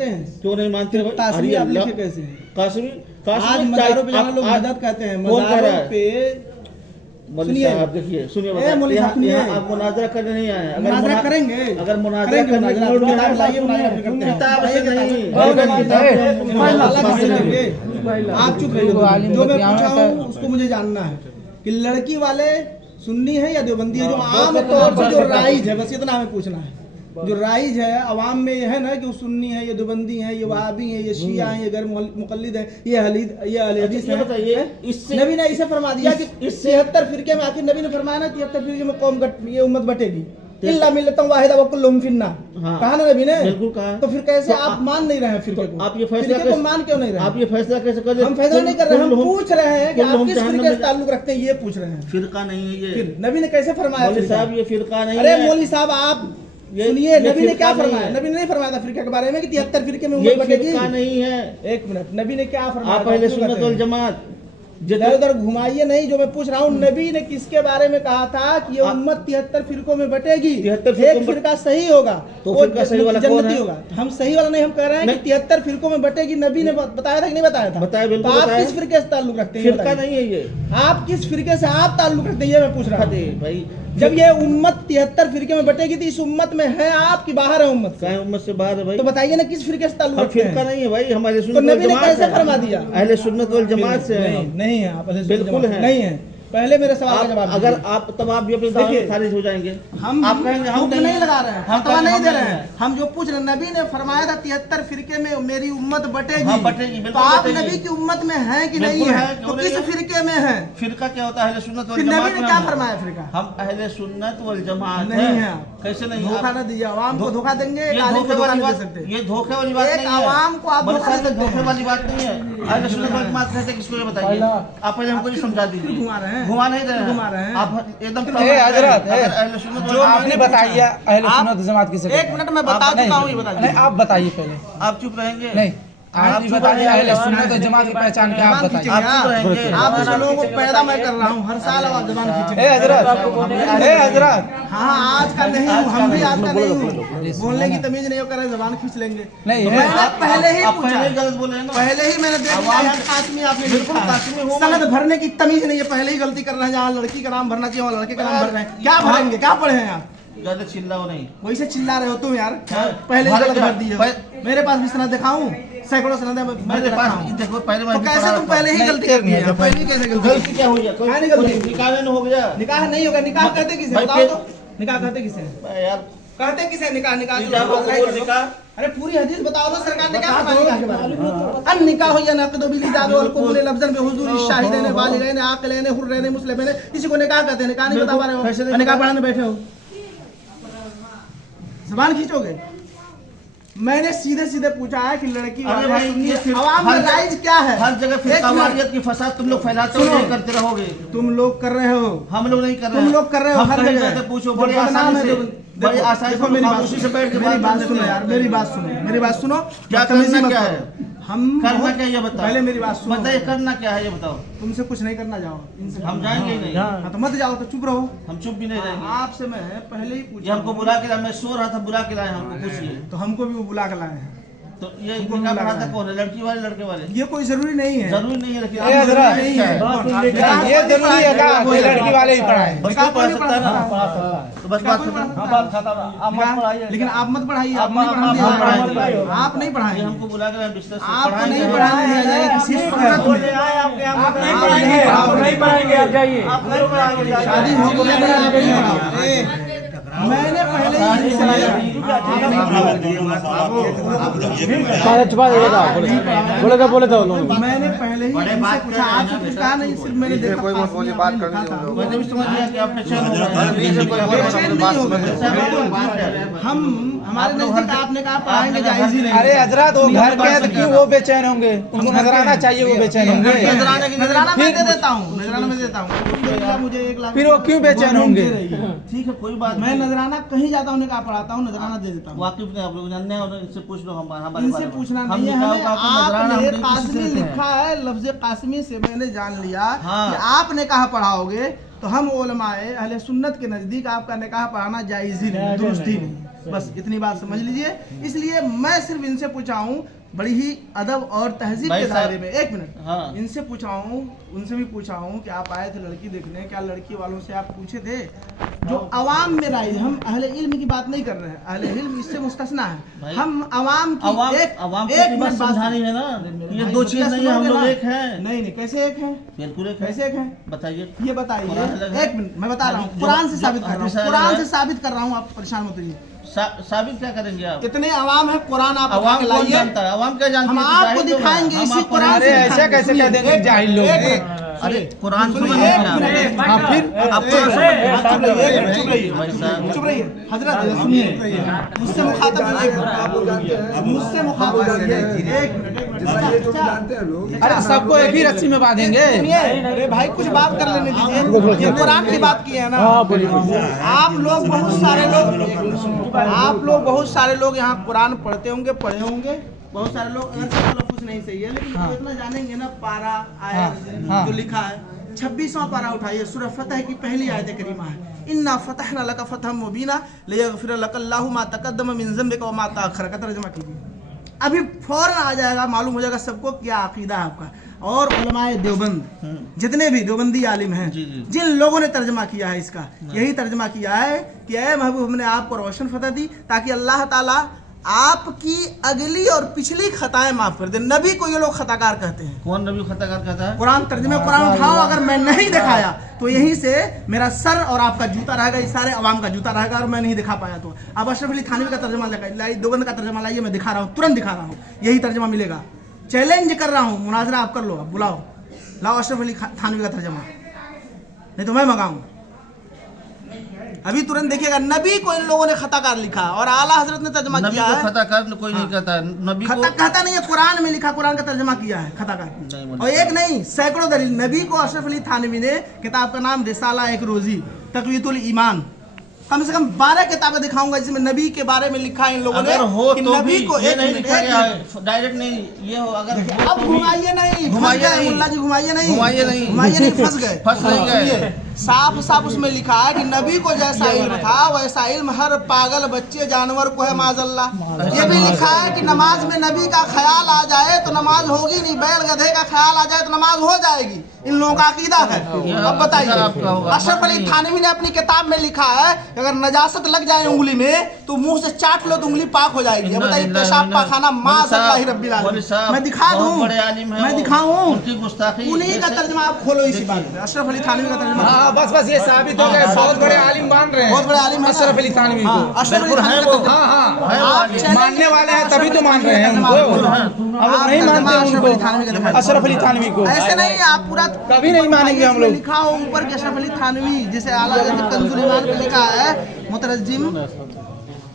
मानते हैं? क्यों नहीं मानते भाई? कासमी आप लिखे कैसे? कासमी आज मज़ारों पे जाना लोग मदद कहते हैं, कौन कह रहा मज़ारों है? पे मौलवी साहब देखिए, सुनिए, ए, मौलवी साहब सुनिए। आप मुनाजरा करने नहीं आए। अगर मुनाजरा करेंगे, अगर मुनाजरा करेंगे, करने की मूड में किताब है, लाइए, मुनाजरा फिर करते हैं। किताब से नहीं, आप चुप रहिए, जो मैं पूछा हूँ उसको मुझे जानना है कि लड़की वाले सुन्नी है या देवबंदी है? जो आम तौर पर जो राइज है, बस इतना हमें पूछना है। जो राइज है अवाम में ये है ना कि वो सुन्नी है, ये देवबंदी है, ये वहाबी है, ये शिया है, ये गैर मुक़ल्लिद है, ये अहले हदीस है। बताइए, इससे नबी ने इसे फरमा दिया कि इस 73 फिरके में, आखिर नबी ने फरमाया ना 73 फिरके में कौम ये उम्मत बटेगी, इल्ला मिल्लतन वाहिदा व कुल्लुहुम फिन्नार। कहा ना नबी ने? बिल्कुल कहा। तो फिर कैसे आप मान नहीं रहे हैं फिरके को? आप ये फैसला को मान क्यों नहीं रहे? आप ये फैसला कैसे कर रहे? हम फैसला नहीं कर रहे, हम पूछ रहे हैं कि आप किस फिरके से ताल्लुक रखते हैं, ये पूछ रहे हैं। फिरका नहीं है ये। फिर नबी ने कैसे फरमाया? मौलवी साहब ये फिरका नहीं है। अरे मौलवी साहब आप सुनिए, नबी ने क्या फरमाया? नबी ने नहीं फरमाया था फिरके के बारे में कि 73 फिरके में उम्मत बटेगी? फिरका नहीं है। एक मिनट, नबी ने क्या फरमाया? आप अहले सुन्नत वल जमात इधर उधर घुमाइए नहीं। जो मैं पूछ रहा हूँ, नबी ने किसके बारे में कहा था कि ये उम्मत 73 फिरकों में बटेगी? 73 एक फिरका सही होगा तो वो सही वाला जन्नती होगा। हम सही वाला नहीं, हम कह रहे हैं कि 73 फिरकों में बटेगी। नबी ने बताया था कि नहीं बताया था? बताया, बिल्कुल। तो आप किस फिरके से ताल्लुक रखते हैं? फिरका नहीं है ये। आप किस फिरके से आप ताल्लुक रखते हैं, ये मैं पूछ रहा हूँ भाई। जब ये उम्मत 73 फिरके में बटेगी तो इस उम्मत में है आप की बाहर है उम्मत? क्या उम्मत से बाहर है भाई? तो बताइए ना किस फिरके से ताल्लुक रखते हैं? फिरका नहीं है भाई, हमारे तो नबी ने कैसे फरमा दिया? अहले सुन्नत वल जमात से नहीं है आप, बिल्कुल है, नहीं है। पहले मेरे सवाल का जवाब अगर आप तब आप भी अपने दावे में खारिज हो जाएंगे। हम आप कहेंगे हम नहीं लगा रहे हैं, हम फतवा नहीं दे रहे हैं। हम जो पूछ रहे हैं, नबी ने फरमाया था 73 फिरके में मेरी उम्मत बटेगी। बटेगी, तो आप नबी की उम्मत में हैं कि नहीं है? तो किस फिरके में है? फिरका क्या होता है? अहले सुन्नत वल नबी जमात ने क्या फरमाया फिरका? हम अहले सुन्नत वल जमात नहीं है। कैसे नहीं? धोखा न दीजिए, आवाम को धोखा देंगे, ये धोखे वाली बात, ये धोखे वाली बात नहीं है। आवाम को आप धोखे वाली बात नहीं है। अहले सुन्नत वल जमात कहते किसको ये बताइए आप, पहले हमको ये समझा दीजिए। घुमा रहे हैं, घुमा नहीं रहे हैं आप एकदम। जो आपने बताइए अहले सुन्नत जमात किसे? एक मिनट में बता चुका हूँ, ये बता नहीं आप बताइए पहले। आप चुप रहेंगे? नहीं आप बताइए अहले सुन्नत जमात की पहचान क्या? आप बताइए। आप लोगों को पैदा मैं कर रहा हूँ, हर साल आप जबान खींचे। हज़रत हाँ आज का नहीं हूँ, हम भी आज का नहीं हूँ। बोलने की तमीज नहीं हो कर जबान खींच लेंगे। नहीं मैंने पहले ही पूछा, गलत बोले हैं ना। पहले ही मैंने देखा कासमी आपने बिल्कुल कासमी हो, सनद भरने की तमीज नहीं है। पहले ही गलती कर रहे हैं, जहाँ लड़की का नाम भरना चाहिए वहाँ लड़के का नाम भर रहे हैं। क्या भरेंगे? क्या पढ़े हैं आप? ज्यादा चिल्लाओ नहीं। वैसे चिल्ला रहे हो तुम यार, पहले ही गलत भर दिए। मेरे पास भी सनद दिखाऊं, सैकड़ों सनद है मेरे पास। देखो पहले तो कैसे तुम पहले ही गलती कर दिए? पहले ही कैसे गलती क्या हुई है? क्या नहीं गलती? निकाह नहीं हो गया? निकाह नहीं होगा। निकाह कहते किसे बताओ तो? निकाह कहते किसे यार? कहते किसे निकाह? निकाह निकाह अरे पूरी हदीस बताओ तो सरकार ने क्या फरमाया निकाह के बारे में? अन निकाह या नक़द बिल इजाज़ वल क़बूल लफ्ज़न बिहुज़ूर शाहिदैन बालिगैन आक़िलैन हुर्रैन मुस्लिमैन। इसी को निकाह कहते हैं। निकाह नहीं बता पा रहे हो? निकाह पढ़ाने बैठे हो, ज़बान खींचोगे? मैंने सीधे सीधे पूछा है कि लड़की आवाम में राइज क्या है? हर जगह फिरकावारियत की फसाद तुम लोग फैलाते हो, नहीं करते रहोगे। तुम लोग कर रहे हो, हम लोग नहीं कर रहे। तुम लोग कर रहे हो। हर जगह पूछो, बड़ी आसानी से, बड़ी आसानी से मेरी बात से बैठ के मेरी बात सुनो यार, मेरी बात सुनो, मेरी बात सुनो। क्या करना क्या है? हम करना क्या ये बताओ। पहले मेरी बात सुनो, बताइए करना क्या है ये बताओ। तुमसे कुछ नहीं करना, जाओ इनसे। हम जाएंगे ही नहीं। हाँ तो मत जाओ, तो चुप रहो। हम चुप भी नहीं रहेंगे। आपसे मैं पहले ही पूछा, हमको बुला के लाए, मैं सो रहा था, बुला के लाए हमको, पूछिए। तो हमको भी वो बुला के लाए हैं। तो ये निकाह पढ़ाता कौन है? लड़की वाले लड़के वाले? ये कोई जरूरी नहीं है, जरूरी नहीं है। लेकिन ये जरूरी है क्या कोई लड़की वाले ही पढ़ाए? बस कोई पढ़ा सकता है ना, तो बस बात लेकिन आप मत पढ़ाइए। आप नहीं पढ़ाएंगे, आप नहीं पढ़ाएंगे। हमको बुला के लाए बिस्तर से, आप नहीं पढ़ाने दिया जाएगा किसी सूरत में। आप नहीं पढ़ाएंगे, आप जाइए। शादी हो गई है, आप नहीं पढ़ाओ। मैंने पहले ही बोले तो मैंने पहले ही इनसे पूछा, आपसे कुछ कहा नहीं, सिर्फ मैंने देखा मैंने भी समझ लिया कि आप बेचैन हो गए। हम हमारे नजदीक आपने कहा पढ़ाएंगे जायज ही नहीं। अरे हजरत वो घर के हैं तो क्यों वो बेचैन होंगे? उनको नजराना चाहिए, वो बेचैन होंगे। नजराना मैं दे देता हूँ, नजराना मैं देता हूँ। मुझे 1 लाख, फिर वो क्यों बेचैन होंगे? ठीक है कोई बात मैं नजराना कहीं जाता हूँ, कहा पढ़ाता हूँ, नजराना दे देता हूँ। वाकिफ नहीं आप लोग जानते हैं, और इनसे पूछ लो। हमारे इनसे पूछना नहीं है हमें। आपने कासमी लिखा है, लफ्ज कासमी से मैंने जान लिया कि आपने कहा पढ़ाओगे, तो हम उलमाए अहले सुन्नत के नजदीक आपका निकाह पढ़ाना जायज ही नहीं, दुरुस्त ही नहीं। बस इतनी बात समझ लीजिए। इसलिए मैं सिर्फ इनसे पूछा हूँ बड़ी ही अदब और तहजीब के दायरे में, एक मिनट, हाँ। इनसे पूछा हूँ, उनसे भी पूछा हूँ कि आप आए थे लड़की देखने, क्या लड़की वालों से आप पूछे थे? जो अवाम में राय, हम अहले इल्म की बात नहीं कर रहे हैं, अहले इल्म इससे मुस्तस्ना है। हम अवाम की एक मिनट समझानी है ना, ये दो चीज नहीं है, हम लोग एक हैं। नहीं, कैसे एक हैं? बिल्कुल एक, कैसे एक हैं? बताइए, ये बताइए। एक मिनट मैं बता रहा हूँ, कुरान से साबित कर रहा हूँ, कुरान से साबित कर रहा हूँ, आप परेशान मत होइए। साबित क्या करेंगे आप? इतने अवाम है, कुरान आप अवाम लाइए, अवाम क्या जानते हैं? हम आपको दिखाएंगे इसी कुरान से। ऐसा कैसे कह देंगे जाहिल लोग? अरे कुरान सुनिए, चुप रहिए हजरत, सुनिए, मुझसे मुखातब मुझसे मुखातब। अरे सबको एक ही रस्सी में बांधेंगे। अरे भाई कुछ बात कर लेने दीजिए, ये कुरान की बात की है ना। आप लोग बहुत सारे लोग यहाँ कुरान पढ़े होंगे, बहुत सारे लोग लफ्ज़ नहीं सही है, लेकिन तो इतना जानेंगे ना, पारा आयत जो लिखा है, 26वां पारा उठाइए, सूरह फतह की पहली आयत करीमा है, इन्ना फतहना लका फतहम मुबीना लियगफिर लकल्लाहु मा तक़द्दम मिन ज़म्बिका व मा तअख़्ख़र का तर्जुमा कीजिए। अभी फौरन आ जाएगा, मालूम हो जाएगा सबको क्या अकीदा है आपका। और उलमाए देवबंद, जितने भी देवबंदी आलिम हैं, जिन लोगों ने तर्जमा किया है इसका, यही तर्जमा किया है कि ऐ महबूब, हमने आपको रोशन फतह दी ताकि अल्लाह ताला आपकी अगली और पिछली खताएं माफ कर दे। नबी को ये लोग खताकार कहते हैं। कौन नबी खताकार कहता है? कुरान तर्जुमे कुरान उठाओ, अगर मैं नहीं दिखाया तो यहीं से मेरा सर और आपका जूता रहेगा, इस सारे अवाम का जूता रहेगा, और मैं नहीं दिखा पाया तो। अब अशरफ अली थानवी का तर्जुमा लाइए, देवबंद का तर्जुमा लाइए, मैं दिखा रहा हूँ, तुरंत दिखा रहा हूँ, यही तर्जुमा मिलेगा। चैलेंज कर रहा हूँ, मुनाजरा आप कर लो, अब बुलाओ, लाओ अशरफ अली थानवी का तर्जुमा, नहीं तो मैं मंगाऊँ। अभी तुरंत देखिएगा, नबी को इन लोगों ने खताकार लिखा और आला हजरत ने तर्जुमा किया है। खताकार कोई नहीं कहता है, नबी को कहता नहीं है, कुरान में लिखा, कुरान का तर्जुमा किया है खताकार। और एक नहीं, सैकड़ों दलील। नबी को अशरफ अली थानवी ने, किताब का नाम रिसाला एक रोजी तक़वियतुल ईमान, कम से कम 12 किताबें दिखाऊंगा जिसमें नबी के बारे में लिखा है इन लोगों ने। हो कि तो नबी को ये नहीं लिखा गया है, डायरेक्ट नहीं, ये हो अगर अब घुमाइए नहीं, मुल्ला जी घुमाइए नहीं, फंस गए। साफ उसमें लिखा है कि नबी को जैसा इल्म था वैसा इल्म हर पागल बच्चे जानवर को है माज़अल्लाह। ये भी लिखा है कि नमाज में नबी का ख्याल आ जाए तो नमाज होगी नहीं, बैल गधे का ख्याल आ जाए तो नमाज हो जाएगी। इन लोगों का अकीदा है। अब बताइए, अशरफ अली थानवी ने अपनी किताब में लिखा है अगर नजासत लग जाए उंगली में तो मुंह से चाट लो तो उंगली पाक हो जाएगी। बताइए, पेशाब पाखाना माज़अल्लाह रब्बिल आलमीन। मैं दिखा दूं, मैं दिखाऊं, उन्हीं का तर्जुमा आप खोलो इसी बात में, अशरफ अली थानवी का तर्जुमा। बस ये साबित हो गया, बहुत बड़े आलिम मान रहे हैं, बहुत बड़े आलिम है अशरफ अली थानवी को। अशरफ अली थानवी को मानने वाले हैं तभी तो मान रहे हैं उनको, अब नहीं मानते उनको, अशरफ अली थानवी को। ऐसे नहीं, आप पूरा कभी नहीं मानेंगे हम लोग। लिखा हो ऊपर के अशरफ अली थानवी, जैसे आला हज़रत कंजुल ईमान पे लिखा है मुतरज्जिम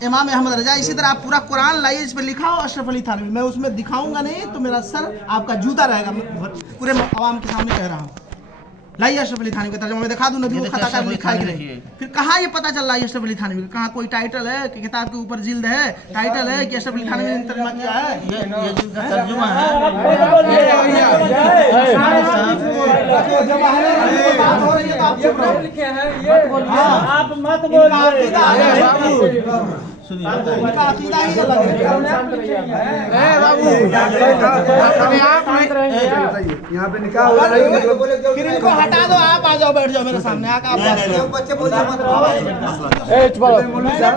इमाम अहमद रजा, इसी तरह आप पूरा कुरान लाइए, इस पे लिखा हो अशरफ अली थानवी। मैं उसमें दिखाऊंगा नहीं तो मेरा सर आपका जूता रहेगा, पूरे आवाम के सामने कह रहा हूँ। लाइए अशरफ अली थानवी का तर्जुमा मैं दिखा दूं, नबी को खताकार लिखा है कि नहीं। फिर कहाँ ये पता चल रहा है अशरफ अली थानवी का? कहाँ कोई टाइटल है कि किताब के ऊपर जिल्द है, टाइटल है कि अशरफ अली थानवी ने तर्जुमा किया है? ये जिनका तर्जुमा है, आप मत बोलिए, सुनिए, इनका अकीदा ही अलग है। बाबू यहाँ पे निकाह हो रहा है, फिर इनको हटा दो, आप आ जाओ, बैठ जाओ मेरे सामने आकर।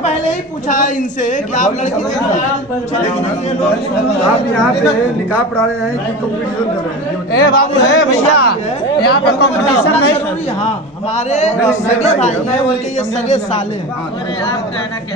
पहले ही पूछा इनसे कि आप लड़की आप यहाँ पे निकाह पढ़ा रहे हैं कि कंपटीशन कर रहे हैं? ए बाबू है भैया, यहाँ पे कंपटीशन नहीं। हाँ, हमारे सगे भाई हैं, उनके ये सगे साले हैं।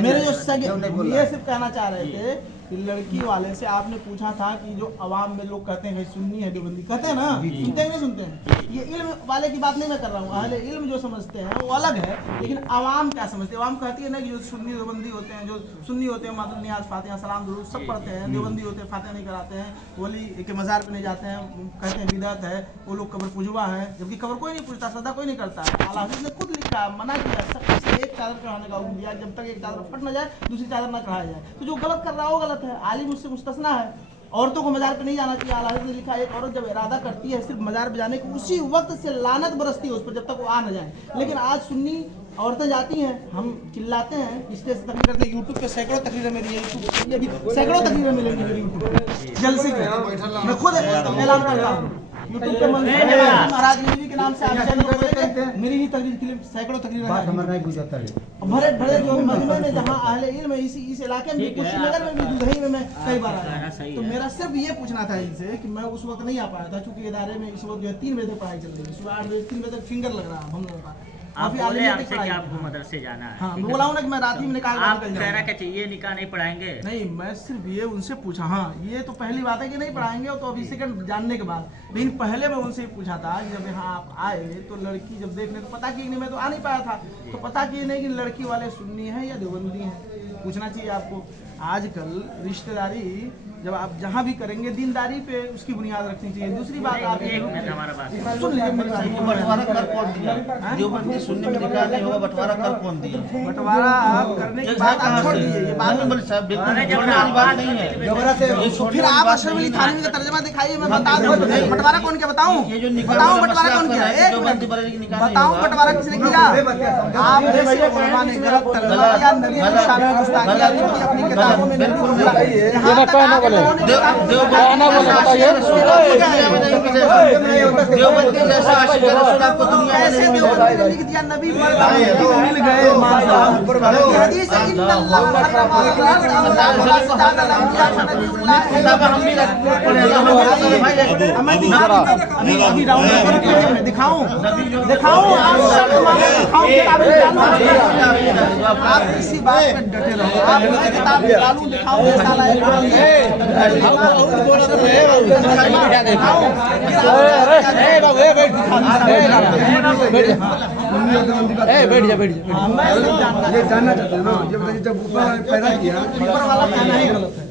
मेरे जो सगे, ये सिर्फ कहना चाह रहे थे कि लड़की वाले से आपने पूछा था कि जो अवाम में लोग कहते हैं सुन्नी है देवबंदी, कहते हैं ना, सुनते हैं नहीं सुनते हैं? ये इल्म वाले की बात नहीं मैं कर रहा हूँ, अहले इल्म जो समझते हैं वो अलग है, लेकिन अवाम क्या समझते हैं? अवाम कहती है ना कि जो सुन्नी देवबंदी होते हैं, जो सुन्नी होते हैं मातम नियाज फातिहा सलाम दुरूद सब पढ़ते हैं, देवबंदी होते हैं फातिहा नहीं कराते हैं, वली के मज़ार पे नहीं जाते हैं, कहते हैं बिदअत है, वो लोग कब्र पुजवा है, जबकि कब्र कोई नहीं पूछता, सदा कोई नहीं करता है। आला हज़रत ने खुद लिखा, मना किया सबसे एक चादर चढ़ाने का हुक्म दिया, जब तक एक चादर फट न जाए दूसरी चादर न चढ़ाया जाए। तो जो गलत कर रहा है वो गलत है, आलिम उससे मुस्तस्ना है। औरतों को मज़ार पे नहीं जाना चाहिए। आला हज़रत ने लिखा, एक औरत जब इरादा करती है सिर्फ मज़ार पे जाने की, उसी वक्त से लानत बरसती है उस पर जब तक वो आ न जाए। लेकिन आज सुन्नी औरतें जाती हैं, हम चिल्लाते हैं, स्टेज से तकरीर करते हैं, यूट्यूब पे सैकड़ों तकरीरें मेरी है, ये भी सैकड़ों तकरीरें मिलेंगी मेरी यूट्यूब पे जलसे की। मैं खुद ऐलान कर रहा हूँ यूट्यूब पे महाराज नीवी के नाम से आप चैनल खोलेंगे, मेरी ही तकरीर क्लिप सैकड़ों तकरीरें भरे भरे जो मजमे में जहाँ अहले इल्म इस इलाके में कुशीनगर में भी दुधई में मैं कई बार आया। तो मेरा सिर्फ ये पूछना था इनसे कि मैं उस वक्त नहीं आ पाया था, क्योंकि इदारे में इस वक्त जो है 3 बजे तक पढ़ाई चल रही है, सुबह 8 बजे 3 बजे तक फिंगर लग रहा है हम लोगों का। आप बोले आपसे कि आपको मदरसे जाना है। हाँ, बोला हूँ ना कि मैं रात ही में निकाल आप कह रहा कि चाहिए निकाह नहीं पढ़ाएंगे। नहीं, मैं सिर्फ ये उनसे पूछा। हाँ, ये तो पहली बात है कि नहीं पढ़ाएंगे, तो अभी सेकंड जानने के बाद। लेकिन पहले मैं उनसे पूछा था कि जब यहाँ आप आए तो लड़की जब देखने तो पता कि नहीं, मैं तो आ नहीं पाया था, तो पता कि नहीं कि लड़की वाले सुन्नी है या देवबंदी है, पूछना चाहिए आपको। आजकल रिश्तेदारी जब आप जहाँ भी करेंगे दीनदारी पे उसकी बुनियाद रखनी चाहिए। दूसरी बात आप हमारा बात सुन लीजिए मेरी बात। बंटवारा कर कौन दिया? जो बंदी सुनने में निकाह नहीं होगा, बंटवारा कर कौन दिया? बंटवारा आप करने के बाद आप छोड़ दीजिए, ये बात बोले साहब बात नहीं है। फिर आप अशरफ अली थानवी का तर्जुमा दिखाइए, मैं बता दूं बंटवारा कौन किया, बताऊं बताऊं बंटवारा कौन किया, एक मिनट बताऊं बंटवारा किसने किया? आपने उलमा ने गलत तर्जुमा किया, नबी की शान में गुस्ताखियां लिखी अपनी किताबों में। यहां तक आप देवबंदी जैसा आशिक रसूल आपको दुनिया में नहीं मिलेगा। कैसे लिख दिया नबी मिल गए हदीस है इन्नल्लाह अभी राउंड दिखाऊं आप इसी बात पे डटे रहो। आप किताब निकालूं दिखाऊं साला बैठ जा ये जानना चाहते हैं ना, जब ऊपर पैदा किया ऊपर वाला कहना ही गलत है।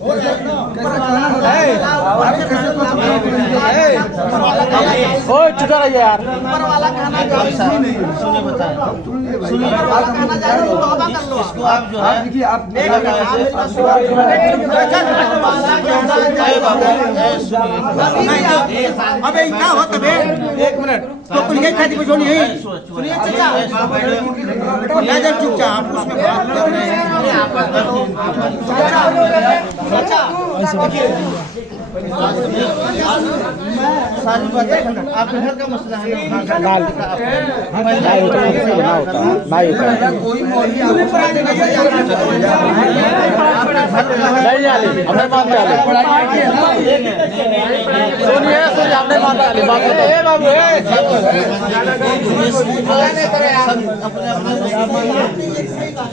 चुका रही यार, ऊपर वाला कहना गलत नहीं। सुनिए बताएं, ऊपर वाला कहना जाए तो तौबा कर लो। इसको आप जो है देखिए आप अबे क्या हो तबे एक मिनट तो कुल ये खाती पे छोड़ी है। सुनिए चाचा, या जब चुपचाप उसमें बात कर रहे हैं सारी बातें आपके घर का मसला है।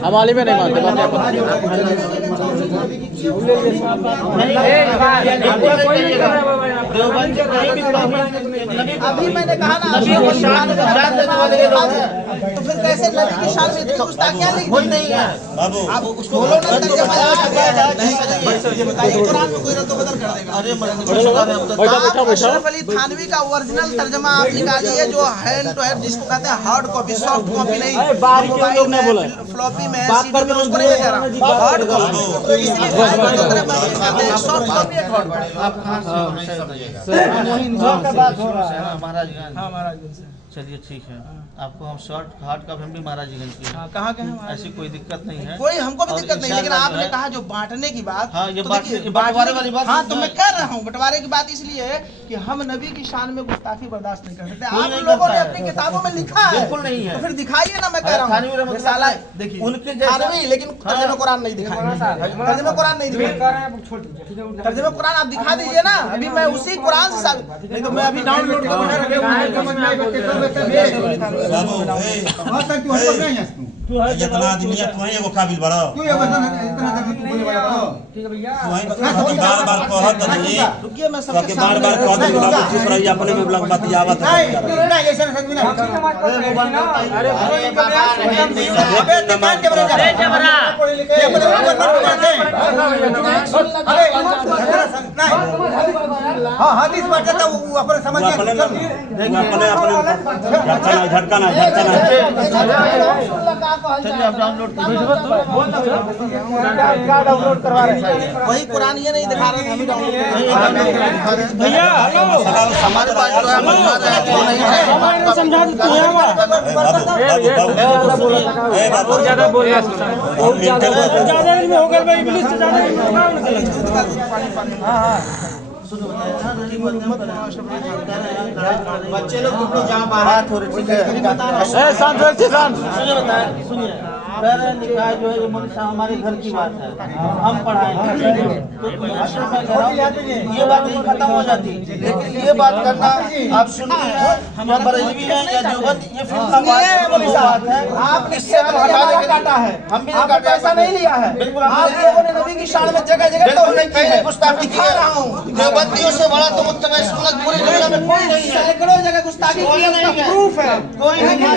हमारे में नहीं मानते अभी मैंने कहा ना अभी वो शान देने वाले लोग हैं, तो फिर कैसे नबी की शान में गुस्ताखियां लिख दी? नहीं है बाबू, आप उसको बोलो ना तर्जुमा ये बताइए कुरान में कोई रद्द बदल कर देगा। अरे अशरफ अली थानवी का ओरिजिनल तर्जुमा आप निकालिए, जो हैंड टू हैंड जिसको कहते हैं हार्ड कॉपी, सॉफ्ट कॉपी नहीं, मोबाइल में फ्लॉपी में सीडी में उसको नहीं कह रहा, हार्ड कॉपी। तो इसलिए सॉफ्ट कॉपी है हार्ड कॉपी। आप कहाँ से महाराजगंज? हाँ महाराजगंज से। चलिए ठीक है, आपको हम शॉर्ट हार्ड का भी महाराजगंज की है। कहाँ के हैं? ऐसी कोई दिक्कत नहीं है, कोई हमको भी और दिक्कत नहीं, लेकिन आपने कहा जो बांटने की बात, हाँ, ये तो बात- देखिए, ये बंटवारे वाली बात हाँ नहीं तो है। मैं कह रहा हूँ बंटवारे की बात इसलिए है कि हम नबी की शान में गुस्ताखी बर्दाश्त नहीं कर सकते। कोई आप नहीं लोगों करता ने है। अपनी किताबों में लिखा है, बिल्कुल नहीं है। तो फिर दिखाइए ना। मैं कह रहा थानवी हूँ रहमत ये साला अल्लाह देखिए उनके जैसा- थानवी, लेकिन तर्जुमा कुरान नहीं दिखाएंगे, तर्जुमा कुरान नहीं दिखाएंगे, तर्जुमा कुरान आप दिखा दीजिए ना। अभी मैं उसी कुरान से नहीं तो मैं अभी डाउनलोड जितना आदमी है तू एगो काबिल बड़ा बार बार कहत नहीं रुकिए, मैं तो सबके के बार बार सामने कहत नहीं चुप रही अपने में ब्लॉग बतियावत झटका ना चलिए आप डाउनलोड वही कुरान ये नहीं दिखा रहा था, हम ही डाउनलोड भैया हमारे पास जो है मजबूत है, वो नहीं है। समझा देते हैं हमारा बहुत ज्यादा बोल रहा है ज्यादा में होकर भाई पुलिस से ज्यादा बच्चे लोग जहाँ बात हो रही है, सुनिए, निकाह जो है ये मनीषा हमारे घर की बात है, हम पढ़ाएंगे तो ये बात नहीं खत्म हो जाती। लेकिन ये बात करना आप सुनिए, हम बरेलवी हैं या देवबंद, ये फिर बात है। आप इससे काटा है, हम भी आपने पैसा नहीं लिया है। बिल्कुल आप लोगों ने नबी की शान में जगह जगह तौहीद की है। गुस्ताखी की है। देवबंदियों से बड़ा तो मुत्तबा सुन्नत पूरी दुनिया में कोई नहीं है। सैकड़ों जगह गुस्ताखी की है, उसका प्रूफ है। कोई नहीं है।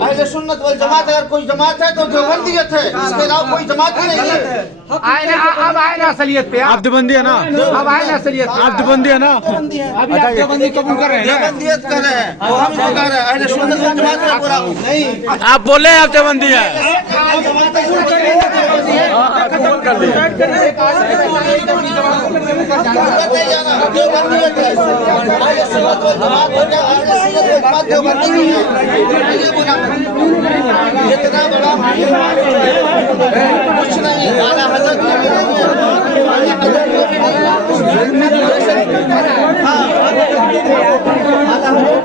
अहले सुन्नत वल जमात अगर कोई जमात है तो देवबंदियत है, इसके अलावा कोई जमात ही नहीं है। अब आए ना असलियत पे, आप देवबंदी है ना, अब आए ना असलियत, आप देवबंदी है ना, अभी आप देवबंदी कबूल कर रहे हैं, देवबंदियत कर रहे हैं, वो हम कह रहे हैं अहले सुन्नत वल जमात का पूरा नहीं। आप बोले आप देवबंदी है, देवबंदियत है, अहले सुन्नत वल जमात हो गया, अहले सुन्नत वल जमात देवबंदी नहीं है। ये बोला इतना बड़ा कुछ नहीं, आला हज़रत भी नहीं है, आला हज़रत भी नहीं है। हाँ, आला हज़रत